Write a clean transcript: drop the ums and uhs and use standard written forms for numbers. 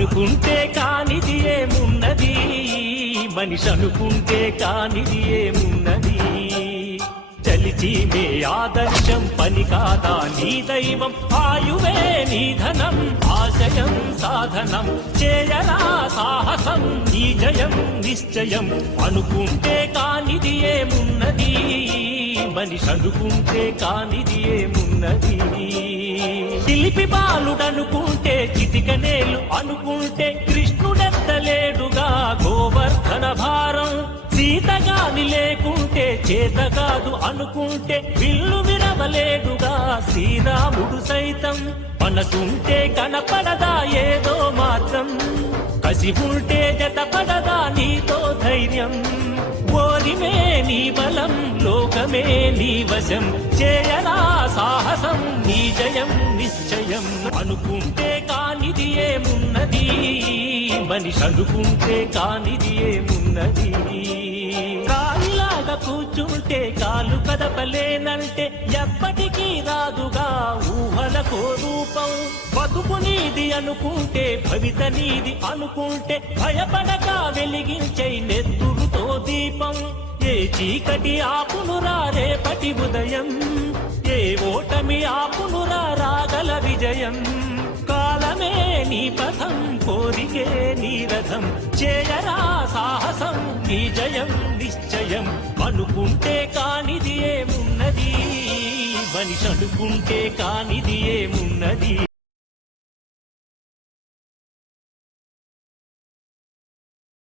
అనుకుంటే కానిది ఏమున్నది, మనిషి అనుకుంటే కానిది ఏమున్నది. చలిచి మే ఆదర్శం పని కాదా నీ దైవం, ఆయువే నీ ధనం ఆశయం సాధనం. చేయరా సాహసం నీ జయం నిశ్చయం, అనుకుంటే కానిది ఏమున్నది, మనిషి అనుకుంటే కానిది ఏమున్నది. శిల్పి బాలుడనుకుంటే చితికనేలు అనుకుంటే కృష్ణుడెత్తలేడుగా గోవర్ధన భారం. సీతగాని లేకుంటే చేత కాదు అనుకుంటే విల్లు విరవలేడుగా శ్రీరాముడు సైతం. మనసుంటే కనపడదా ఏదో మాత్రం, కసి ఉంటే జతపడదా నీతో ధైర్యం. ఓరిమే నీ బలం లోకమే నీ వశం, చేయరా సాహసం నీ జయం నిశ్చయం. అనుకుంటే కానిది ఏమున్నది, మనిషి అనుకుంటే కానిది ఏమున్నది. రాయిలాగా కూర్చుంటే కాలు కదపలేనంటే ఎప్పటికీ రాదుగా ఊహలకో రూపం. బతుకు నీది అనుకుంటే భవిత నీది అనుకుంటే భయపడక వెలిగించే నెత్తురుతో దీపం. ఏ చీకటి ఆపునురా రేపటి ఉదయం, ఏ ఓటమి ఆపునురా రాగల విజయం. కాలమే నీ పథం కోరికే నీ రథం, చేయరా సాహసం నీ జయం నిశ్చయం. అనుకుంటే కానిది ఏమున్నది, మనిషి అనుకుంటే కానిది ఏమున్నది.